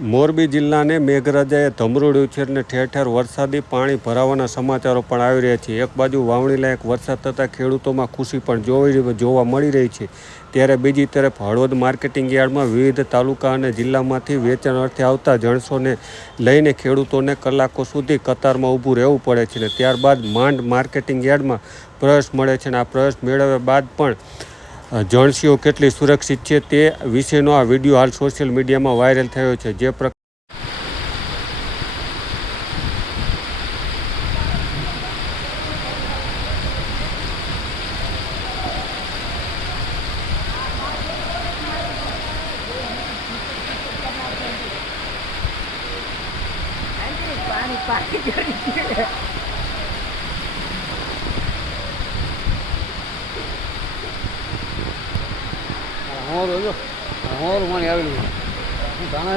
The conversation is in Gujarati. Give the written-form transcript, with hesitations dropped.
મોરબી જિલ્લાને મેઘરાજાએ ધમરોળ્યું છે અને ઠેર ઠેર વરસાદી પાણી ભરાવાના સમાચારો પણ આવી રહ્યા છે. એક બાજુ વાવણી લાયક વરસાદ થતાં ખેડૂતોમાં ખુશી પણ જોવા મળી રહી છે, ત્યારે બીજી તરફ હળવદ માર્કેટિંગ યાર્ડમાં વિવિધ તાલુકા અને જિલ્લામાંથી વેચાણ અર્થે આવતા જણસોને લઈને ખેડૂતોને કલાકો સુધી કતારમાં ઊભું રહેવું પડે છે અને ત્યારબાદ માંડ માર્કેટિંગ યાર્ડમાં પ્રવેશ મળે છે અને આ પ્રવેશ મેળવ્યા બાદ પણ જણસીઓ કેટલી સુરક્ષિત છે તે વિશેનો આ વિડીયો હાલ સોશિયલ મીડિયામાં વાયરલ થયો છે. જે મારી આવેલું ધાણા